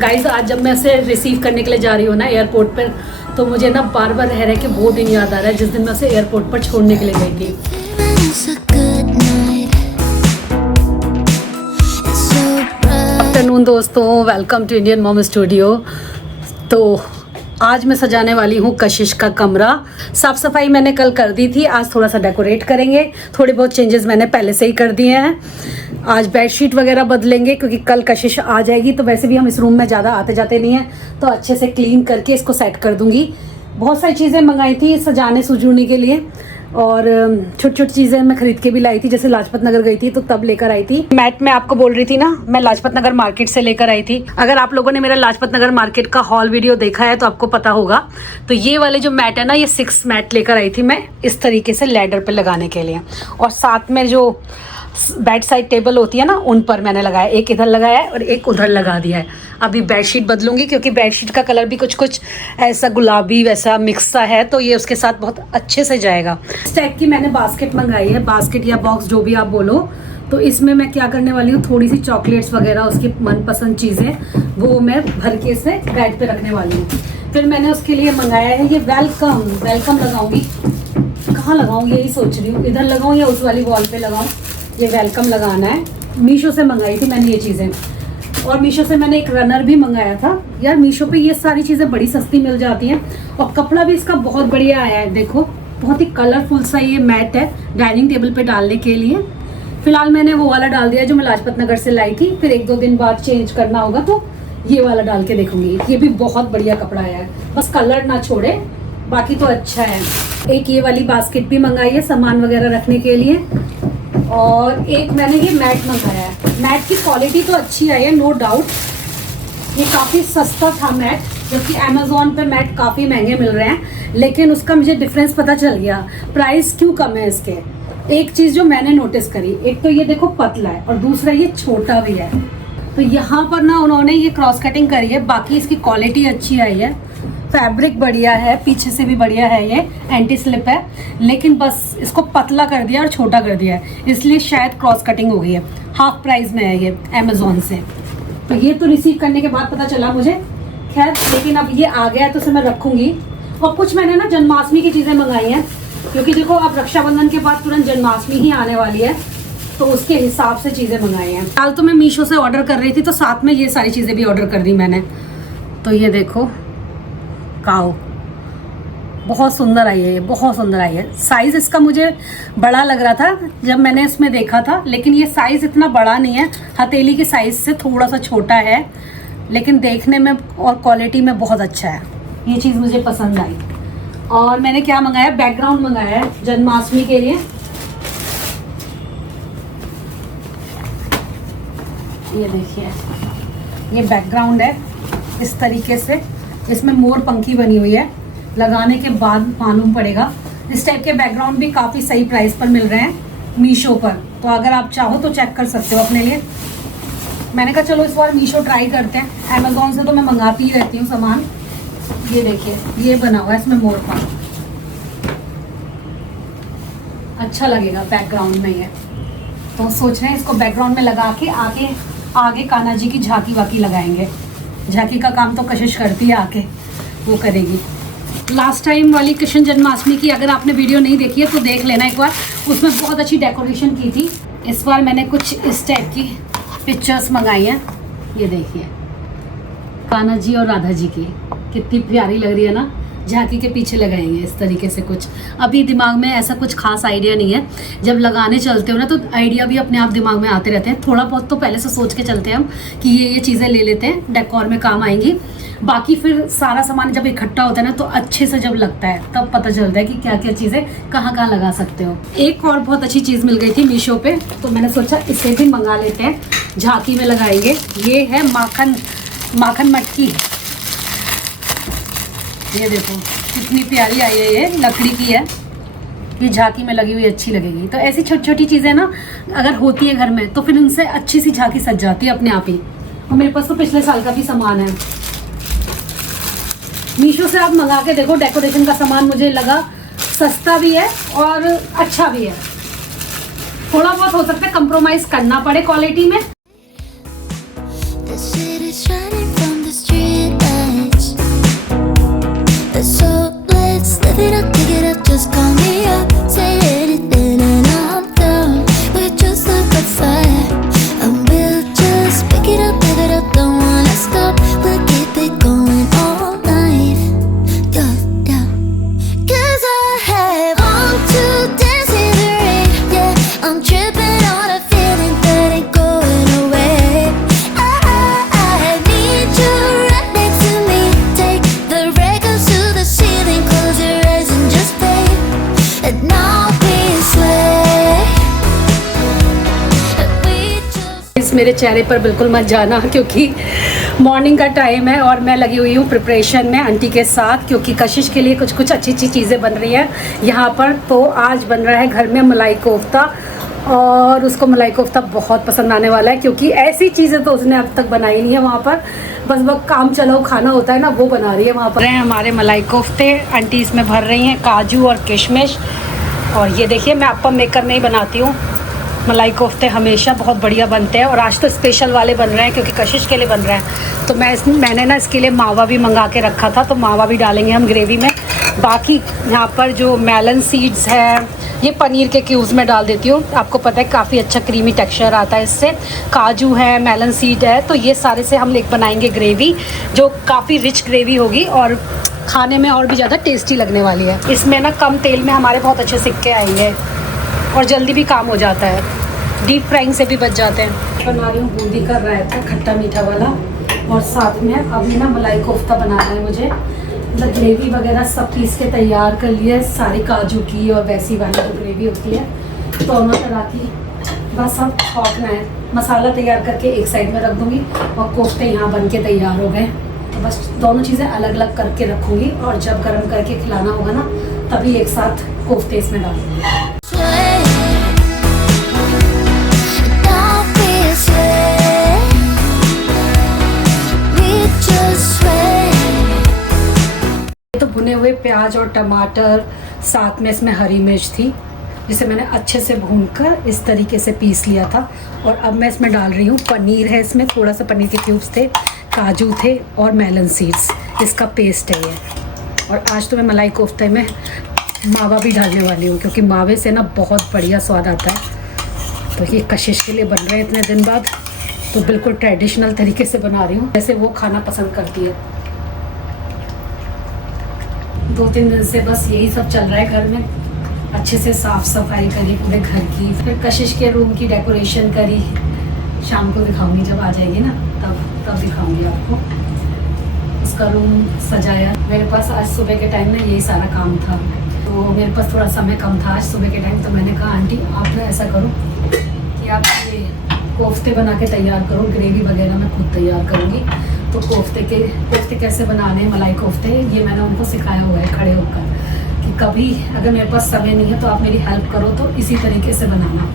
Guys आज जब मैं उसे रिसीव करने के लिए जा रही हूँ ना एयरपोर्ट पर, तो मुझे ना बार बार रह के वो दिन याद आ रहा है जिस दिन मैं उसे एयरपोर्ट पर छोड़ने के लिए गई थी। आफ्टरनून दोस्तों, welcome to Indian mom studio. तो आज मैं सजाने वाली हूँ कशिश का कमरा। साफ़ सफाई मैंने कल कर दी थी, आज थोड़ा सा डेकोरेट करेंगे। थोड़े बहुत चेंजेस मैंने पहले से ही कर दिए हैं। आज बेडशीट वगैरह बदलेंगे क्योंकि कल कशिश आ जाएगी। तो वैसे भी हम इस रूम में ज़्यादा आते जाते नहीं हैं, तो अच्छे से क्लीन करके इसको सेट कर दूँगी। बहुत सारी चीज़ें मंगाई थी सजाने सुजूने के लिए, और छोटी छोटी चीज़ें मैं खरीद के भी लाई थी। जैसे लाजपत नगर गई थी तो तब लेकर आई थी। मैट मैं आपको बोल रही थी ना, मैं लाजपत नगर मार्केट से लेकर आई थी। अगर आप लोगों ने मेरा लाजपत नगर मार्केट का हॉल वीडियो देखा है तो आपको पता होगा। तो ये वाले जो मैट है ना, ये 6 मैट लेकर आई थी मैं इस तरीके से लैडर पे लगाने के लिए। और साथ में जो बेड साइड टेबल होती है ना, उन पर मैंने लगाया, एक इधर लगाया है और एक उधर लगा दिया है। अभी बेडशीट बदलूंगी क्योंकि बेडशीट का कलर भी कुछ कुछ ऐसा गुलाबी वैसा मिक्स सा है, तो ये उसके साथ बहुत अच्छे से जाएगा। इस टाइप की मैंने बास्केट मंगाई है, बास्केट या बॉक्स जो भी आप बोलो। तो इसमें मैं क्या करने वाली हूँ, थोड़ी सी चॉकलेट्स वगैरह उसकी मनपसंद चीज़ें वो मैं भर के इसे बेड पे रखने वाली हूँ। फिर मैंने उसके लिए मंगाया है ये वेलकम लगाऊंगी। कहाँ लगाऊँ यही सोच रही हूँ, इधर लगाऊँ या उस वाली वॉल पे लगाऊँ। ये वेलकम लगाना है। मीशो से मंगाई थी मैंने ये चीज़ें, और मीशो से मैंने एक रनर भी मंगाया था। यार मीशो पे ये सारी चीज़ें बड़ी सस्ती मिल जाती हैं, और कपड़ा भी इसका बहुत बढ़िया आया है। देखो बहुत ही कलरफुल सा ये मैट है डाइनिंग टेबल पे डालने के लिए। फिलहाल मैंने वो वाला डाल दिया जो मैं लाजपत नगर से लाई थी। फिर 1-2 दिन बाद चेंज करना होगा तो ये वाला डाल के देखूंगी। ये भी बहुत बढ़िया कपड़ा आया है, बस कलर ना छोड़े, बाकी तो अच्छा है। एक ये वाली बास्केट भी मंगाई है सामान वगैरह रखने के लिए। और एक मैंने ये मैट मंगाया है। मैट की क्वालिटी तो अच्छी आई है, नो डाउट। ये काफ़ी सस्ता था मैट, जबकि अमेज़ॉन पे मैट काफ़ी महंगे मिल रहे हैं, लेकिन उसका मुझे डिफरेंस पता चल गया। प्राइस क्यों कम है इसके। एक चीज़ जो मैंने नोटिस करी, एक तो ये देखो पतला है और दूसरा ये छोटा भी है। तो यहाँ पर ना उन्होंने ये क्रॉस कटिंग करी है, बाकी इसकी क्वालिटी अच्छी आई है, फैब्रिक बढ़िया है, पीछे से भी बढ़िया है, ये एंटी स्लिप है। लेकिन बस इसको पतला कर दिया और छोटा कर दिया है, इसलिए शायद क्रॉस कटिंग हो गई है। हाफ प्राइस में है ये अमेज़ॉन से। तो ये तो रिसीव करने के बाद पता चला मुझे, खैर। लेकिन अब ये आ गया है तो इसे मैं रखूँगी। और कुछ मैंने ना जन्माष्टमी की चीज़ें मंगाई हैं, क्योंकि देखो अब रक्षाबंधन के बाद तुरंत जन्माष्टमी ही आने वाली है, तो उसके हिसाब से चीज़ें मंगाई हैं। कल तो मैं मीशो से ऑर्डर कर रही थी, तो साथ में ये सारी चीज़ें भी ऑर्डर कर दी मैंने। तो ये देखो काओ, बहुत सुंदर आई है, ये बहुत सुंदर आई है। साइज़ इसका मुझे बड़ा लग रहा था जब मैंने इसमें देखा था, लेकिन ये साइज़ इतना बड़ा नहीं है, हथेली के साइज़ से थोड़ा सा छोटा है, लेकिन देखने में और क्वालिटी में बहुत अच्छा है। ये चीज़ मुझे पसंद आई। और मैंने क्या मंगाया, बैकग्राउंड मंगाया है जन्माष्टमी के लिए। ये देखिए, ये बैकग्राउंड है इस तरीके से, इसमें मोर पंखी बनी हुई है। लगाने के बाद मालूम पड़ेगा। इस टाइप के बैकग्राउंड भी काफ़ी सही प्राइस पर मिल रहे हैं मीशो पर, तो अगर आप चाहो तो चेक कर सकते हो अपने लिए। मैंने कहा चलो इस बार मीशो ट्राई करते हैं। अमेज़ॉन से तो मैं मंगाती ही रहती हूँ सामान। ये देखिए, ये बना हुआ है इसमें मोर पंख, अच्छा लगेगा बैकग्राउंड में ये। तो सोच रहे हैं इसको बैकग्राउंड में लगा के आगे कान्हा जी की झांकी वाकी लगाएंगे। झांकी का काम तो कशिश करती है, आके वो करेगी। लास्ट टाइम वाली कृष्ण जन्माष्टमी की अगर आपने वीडियो नहीं देखी है तो देख लेना एक बार, उसमें बहुत अच्छी डेकोरेशन की थी। इस बार मैंने कुछ इस टाइप की पिक्चर्स मंगाई हैं। ये देखिए कान्हा जी और राधा जी की, कितनी प्यारी लग रही है ना। झांकी के पीछे लगाएंगे इस तरीके से कुछ। अभी दिमाग में ऐसा कुछ खास आइडिया नहीं है, जब लगाने चलते हो ना तो आइडिया भी अपने आप दिमाग में आते रहते हैं। थोड़ा बहुत तो पहले से सोच के चलते हैं हम कि ये चीज़ें ले लेते हैं, डेकोर में काम आएंगी। बाकी फिर सारा सामान जब इकट्ठा होता है ना, तो अच्छे से जब लगता है तब पता चलता है कि क्या क्या चीज़ें कहाँ कहाँ लगा सकते हो। एक और बहुत अच्छी चीज़ मिल गई थी मीशो पे, तो मैंने सोचा इसे भी मंगा लेते हैं, झांकी में लगाएंगे। ये है माखन मटकी। ये देखो कितनी प्यारी आई है, ये लकड़ी की है, ये झांकी में लगी हुई अच्छी लगेगी। तो ऐसी छोटी छोटी चीज़ें ना अगर होती है घर में, तो फिर उनसे अच्छी सी झांकी सज जाती है अपने आप ही। और मेरे पास तो पिछले साल का भी सामान है। मीशो से आप मंगा के देखो, डेकोरेशन का सामान मुझे लगा सस्ता भी है और अच्छा भी है। थोड़ा बहुत हो सकता है कंप्रोमाइज करना पड़े क्वालिटी में। The city's shining from the मेरे चेहरे पर बिल्कुल मत जाना, क्योंकि मॉर्निंग का टाइम है और मैं लगी हुई हूँ प्रिपरेशन में आंटी के साथ, क्योंकि कशिश के लिए कुछ कुछ अच्छी अच्छी चीज़ें बन रही हैं यहाँ पर। तो आज बन रहा है घर में मलाई कोफ्ता, और उसको मलाई कोफ्ता बहुत पसंद आने वाला है, क्योंकि ऐसी चीज़ें तो उसने अब तक बनाई नहीं है वहाँ पर। बस वो काम चलाओ खाना होता है ना, वो बना रही है वहाँ पर। हमारे मलाई कोफ्ते आंटी इसमें भर रही हैं काजू और किशमिश। और ये देखिए, मैं अप्पम मेकर में ही बनाती हूँ। मलाई कोफ्ते हमेशा बहुत बढ़िया बनते हैं, और आज तो स्पेशल वाले बन रहे हैं क्योंकि कशिश के लिए बन रहे हैं। तो मैंने ना इसके लिए मावा भी मंगा के रखा था, तो मावा भी डालेंगे हम ग्रेवी में। बाकी यहाँ पर जो मेलन सीड्स है, ये पनीर के क्यूब्स में डाल देती हूँ। आपको पता है काफ़ी अच्छा क्रीमी टेक्सचर आता है इससे। काजू है, मेलन सीड है, तो ये सारे से हम एक बनाएंगे ग्रेवी, जो काफ़ी रिच ग्रेवी होगी और खाने में और भी ज़्यादा टेस्टी लगने वाली है। इसमें ना कम तेल में हमारे बहुत अच्छे सिक्के आएंगे और जल्दी भी काम हो जाता है, डीप फ्राइंग से भी बच जाते हैं। बना रही हूँ बूंदी का रायता, खट्टा मीठा वाला, और साथ में अभी ना मलाई कोफ्ता बनाना है मुझे। मतलब ग्रेवी वगैरह सब पीस के तैयार कर लिया, सारे काजू की और वैसी वाली जो ग्रेवी होती है दोनों तरह की। बस अब छौंकना है, मसाला तैयार करके एक साइड में रख दूँगी और कोफ्ते यहाँ बन के तैयार हो गए। तो बस दोनों चीज़ें अलग अलग करके रखूँगी, और जब गर्म करके खिलाना होगा ना तभी एक साथ कोफ्ते इसमें डालूँगी। तो भुने हुए प्याज और टमाटर, साथ में इसमें हरी मिर्च थी जिसे मैंने अच्छे से भूनकर इस तरीके से पीस लिया था। और अब मैं इसमें डाल रही हूँ पनीर है, इसमें थोड़ा सा पनीर के क्यूब्स थे, काजू थे और मेलन सीड्स, इसका पेस्ट है ये। और आज तो मैं मलाई कोफ्ते में मावा भी डालने वाली हूँ, क्योंकि मावे से ना बहुत बढ़िया स्वाद आता है। तो ये कशिश के लिए बन रहे हैं इतने दिन बाद, तो बिल्कुल ट्रेडिशनल तरीके से बना रही हूँ जैसे वो खाना पसंद करती है। 2-3 दिन से बस यही सब चल रहा है घर में। अच्छे से साफ सफाई करी पूरे घर की, फिर कशिश के रूम की डेकोरेशन करी। शाम को दिखाऊंगी जब आ जाएगी ना, तब दिखाऊंगी आपको। उसका रूम सजाया। मेरे पास आज सुबह के टाइम ना यही सारा काम था, तो मेरे पास थोड़ा समय कम था आज सुबह के टाइम। तो मैंने कहा आंटी आप ना ऐसा करो कि आप ये कोफ्ते बना के तैयार करो, ग्रेवी वगैरह मैं खुद तैयार करूँगी। तो कोफ्ते कैसे बनाने हैं, मलाई कोफ्ते, ये मैंने उनको सिखाया हुआ है खड़े होकर, कि कभी अगर मेरे पास समय नहीं है तो आप मेरी हेल्प करो तो इसी तरीके से बनाना।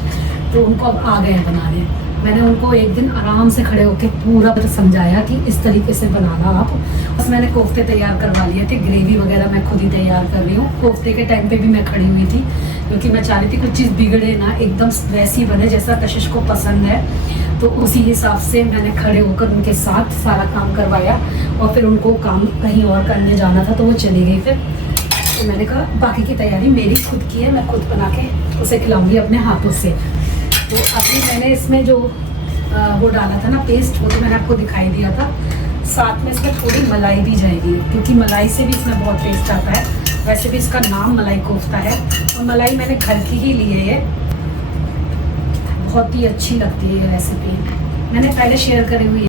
तो उनको अब आ गए हैं बनाने। मैंने उनको एक दिन आराम से खड़े होकर पूरा समझाया कि इस तरीके से बनाना आप। बस मैंने कोफ्ते तैयार करवा लिए थे, ग्रेवी वगैरह मैं खुद ही तैयार कर रही हूँ। कोफ्ते के टाइम पे भी मैं खड़ी हुई थी, क्योंकि मैं चाह रही थी कुछ चीज़ बिगड़े ना, एकदम वैसी बने जैसा कशिश को पसंद है। तो उसी हिसाब से मैंने खड़े होकर उनके साथ सारा काम करवाया, और फिर उनको काम कहीं और करने जाना था तो वो चली गई फिर। तो मैंने कहा बाकी की तैयारी मेरी खुद की है, मैं खुद बना के उसे खिलाऊंगी अपने हाथों से। तो अभी मैंने इसमें जो वो डाला था ना पेस्ट, वो तो मैंने आपको दिखाई दिया था। साथ में इसमें थोड़ी मलाई भी जाएगी, क्योंकि मलाई से भी इसमें बहुत टेस्ट आता है। वैसे भी इसका नाम मलाई कोफ्ता है, और मलाई मैंने घर की ही ली है। ये बहुत ही अच्छी लगती है ये रेसिपी, मैंने पहले शेयर करी हुई है।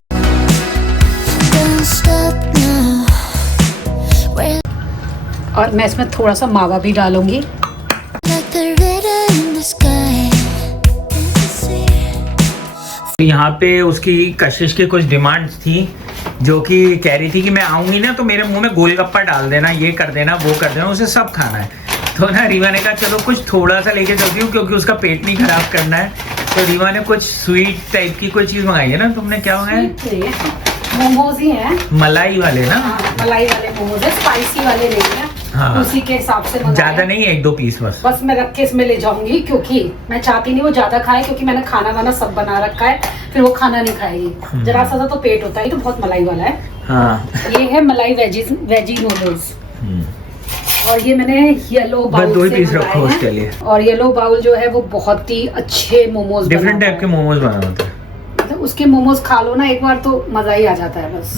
और मैं इसमें थोड़ा सा मावा भी डालूंगी। यहाँ पे उसकी कशिश की कुछ डिमांड्स थी, जो कि कह रही थी कि मैं आऊंगी ना तो मेरे मुंह में गोलगप्पा डाल देना, ये कर देना, वो कर देना, उसे सब खाना है। तो ना रीवा ने कहा चलो कुछ थोड़ा सा लेके चलती हूँ, क्योंकि उसका पेट नहीं खराब करना है। तो रीवा ने कुछ स्वीट टाइप की कोई चीज मंगाई है ना, तुमने क्या मंगाया? मोमोज ही हैं, मलाई वाले ना। हाँ, मलाई वाले मोमोज है, स्पाइसी वाले नहीं है। हाँ, उसी के हिसाब से ज्यादा नहीं है, 1-2 पीस बस मैं रख के इसमें ले जाऊंगी, क्योंकि मैं चाहती नहीं वो ज्यादा खाए, क्योंकि मैंने खाना वाना सब बना रखा है, फिर वो खाना नहीं खाएगी। जरा सा तो पेट होता है। तो बहुत मलाई वाला है। हाँ, ये है मलाई वेजी नूडल्स। और ये मैंने येलो बाउल से 2 पीस रखो उसके लिए। और येलो बाउल जो है वो बहुत ही अच्छे मोमोज, डिफरेंट टाइप के मोमोज बना होता है। मतलब उसके मोमोज खा लो ना एक बार तो मजा ही आ जाता है। बस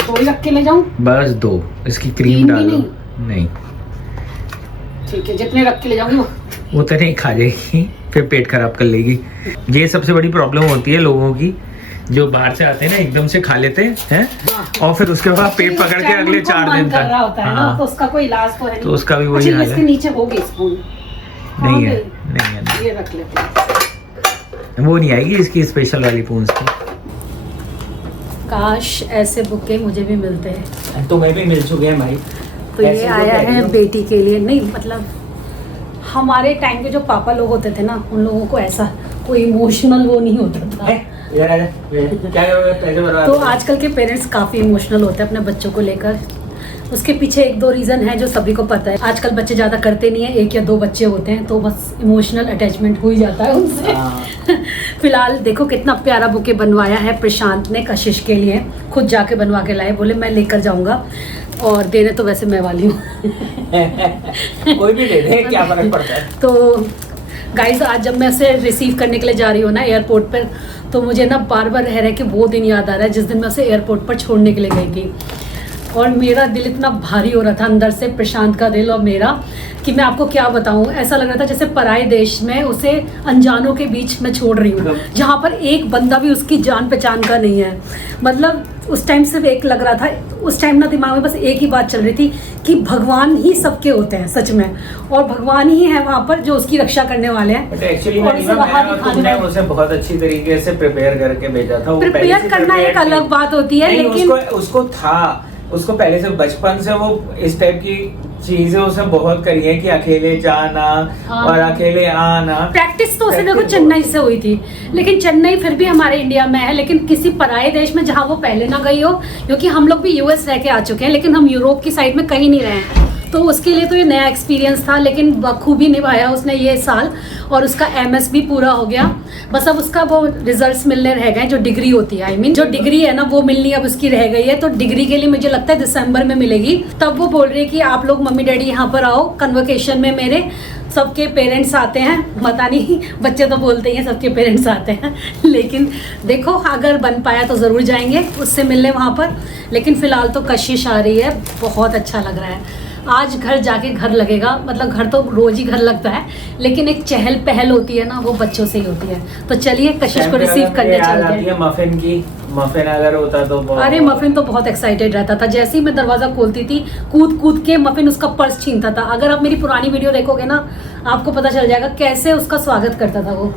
2 ही रख के ले जाऊं? बस 2, इसकी क्रीम डाल दो। नहीं ठीक है, जितने रख के ले जाऊंगी वो तो नहीं खा जाएगी, फिर पेट खराब कर लेगी। ये सबसे बड़ी प्रॉब्लम होती है लोगों की, जो बाहर से आते हैं ना एकदम से खा लेते हैं, और फिर उसके बाद पेट पकड़ के अगले 4 दिन तक होता है ना, तो उसका कोई इलाज तो है नहीं। तो उसका भी वही हाल है। इसके नीचे होगी स्पून? नहीं है, नहीं है। ये रख लेते हैं। वो नहीं आएगी इसकी स्पेशल वाली पूंछ की। काश ऐसे बुके मुझे भी मिलते हैं। तुम्हें भी मिल चुके हैं भाई। तो ये आया है बेटी के लिए, नहीं मतलब हमारे टाइम के जो पापा लोग होते थे ना, उन लोगों को ऐसा कोई इमोशनल वो नहीं होता था। क्या करोगे पैसे बर्बाद? तो आजकल के पेरेंट्स काफ़ी इमोशनल होते हैं अपने बच्चों को लेकर। उसके पीछे एक दो रीज़न है जो सभी को पता है। आजकल बच्चे ज़्यादा करते नहीं है, एक या दो बच्चे होते हैं तो बस इमोशनल अटैचमेंट हो ही जाता है उनसे। फिलहाल देखो कितना प्यारा बुके बनवाया है प्रशांत ने कशिश के लिए, खुद जाके बनवा के लाए, बोले मैं लेकर जाऊंगा। और देने तो वैसे मैं वाली हूँ। कोई भी दे दे, क्या फर्क पड़ता है। तो गाइस आज जब मैं उसे रिसीव करने के लिए जा रही हूँ ना एयरपोर्ट पर, तो मुझे ना बार बार रह के वो दिन याद आ रहा है जिस दिन मैं उसे एयरपोर्ट पर छोड़ने के लिए गई थी। और मेरा दिल इतना भारी हो रहा था अंदर से, प्रशांत का दिल और मेरा, कि मैं आपको क्या बताऊं। ऐसा लग रहा था जैसे पराए देश में उसे अनजानों के बीच में छोड़ रही हूँ, जहाँ पर एक बंदा भी उसकी जान पहचान का नहीं है। मतलब उस टाइम सिर्फ एक लग रहा था, उस टाइम ना दिमाग में बस एक ही बात चल रही थी कि भगवान ही सबके होते हैं सच में, और भगवान ही है वहाँ पर जो उसकी रक्षा करने वाले हैं। एक्चुअली तुमने उसे बहुत अच्छी तरीके से प्रिपेयर करके भेजा था। प्रिपेयर करना एक अलग बात होती है, लेकिन उसको पहले से बचपन से वो इस टाइप की चीजें उसे बहुत करी है कि अकेले जाना और अकेले आना। प्रैक्टिस तो उसे देखो चेन्नई से हुई थी, लेकिन चेन्नई फिर भी हमारे इंडिया में है, लेकिन किसी पराये देश में जहाँ वो पहले ना गई हो, क्योंकि हम लोग भी यूएस रह के आ चुके हैं लेकिन हम यूरोप की साइड में कहीं नहीं रहे हैं। तो उसके लिए तो ये नया एक्सपीरियंस था, लेकिन बखूबी निभाया उसने ये साल, और उसका एमएस भी पूरा हो गया। बस अब उसका वो रिजल्ट्स मिलने रह गए, जो डिग्री होती है, आई मीन जो डिग्री है ना वो मिलनी अब उसकी रह गई है। तो डिग्री के लिए मुझे लगता है दिसंबर में मिलेगी। तब वो बोल रही है कि आप लोग मम्मी डैडी यहाँ पर आओ, कन्वोकेशन में मेरे सबके पेरेंट्स आते हैं। पता नहीं, बच्चे तो बोलते ही हैं सबके पेरेंट्स आते हैं, लेकिन देखो अगर बन पाया तो ज़रूर जाएंगे उससे मिलने वहाँ पर। लेकिन फ़िलहाल तो कशिश आ रही है, बहुत अच्छा लग रहा है। आज घर जाके घर लगेगा, मतलब घर तो रोज ही घर लगता है, लेकिन एक चहल पहल होती है ना वो बच्चों से ही होती है। तो चलिए कशिश को रिसीव करने चलते हैं। मफिन की, मफिन अगर होता तो अरे मफिन तो बहुत एक्साइटेड रहता था, जैसे ही मैं दरवाजा खोलती थी कूद कूद के मफिन उसका पर्स छीनता था। अगर आप मेरी पुरानी वीडियो देखोगे ना आपको पता चल जाएगा कैसे उसका स्वागत करता था वो।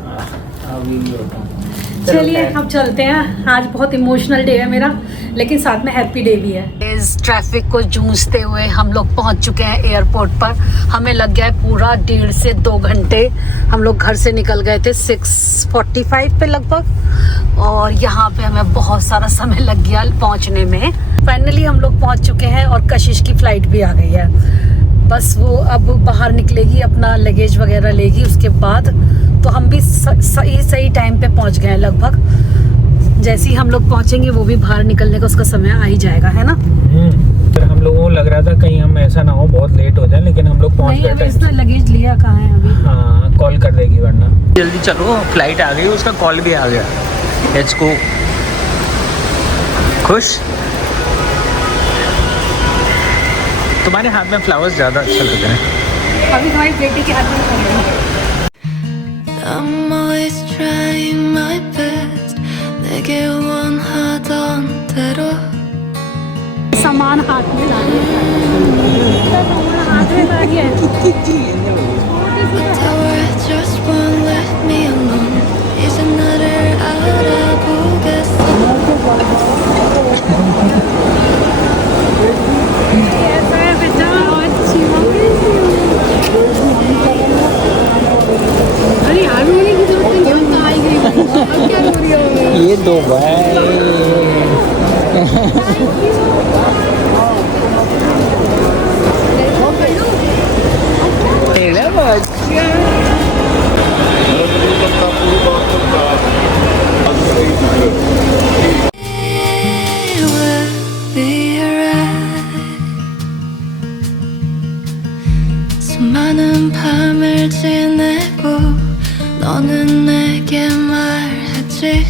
चलिए अब चलते हैं, आज बहुत इमोशनल डे है मेरा, लेकिन साथ में हैप्पी डे भी है। इस ट्रैफिक को जूझते हुए हम लोग पहुंच चुके हैं एयरपोर्ट पर। हमें लग गया है पूरा 1.5 से 2 घंटे। हम लोग घर से निकल गए थे 6:45 पे लगभग, और यहाँ पे हमें बहुत सारा समय लग गया पहुँचने में। फाइनली हम लोग पहुँच चुके हैं और कशिश की फ्लाइट भी आ गई है। बस वो अब बाहर निकलेगी, अपना लगेज वगैरह लेगी, उसके बाद तो हम भी सही टाइम पे पहुंच गए हैं लगभग। जैसे ही हम लोग पहुंचेंगे वो भी बाहर निकलने का उसका समय आ ही जाएगा, है ना। फिर हम लोगों को लग रहा था कहीं हम ऐसा ना हो बहुत लेट हो जाए, लेकिन हम लोग पहुंच गए। इसने लगेज लिया कहाँ है अभी? हाँ, कॉल कर देगी वरना। जल्दी चलो, फ्लाइट आ गई, उसका कॉल भी आ गया। Let's go. खुश? तुम्हारे हाथ में फ्लावर्स ज़्यादा अच्छा लग रहा है। अभी तुम्हारी बेटी के हाथ में I'm always trying my best. 내게 원하던 대로 सामान हाथ में ला लिया। सामान हाथ में ला लिया है। tower just won't let me alone. 이제 나를 알아보겠어. कैसा है बेटा? अच्छी अरे यार रोने की जरूरत नहीं है, हम तो आ ही गई। क्या रो रही हो? ये दो भाई। तेरा बच्चा। 수많은 밤을 지내고 너는 내게 말했지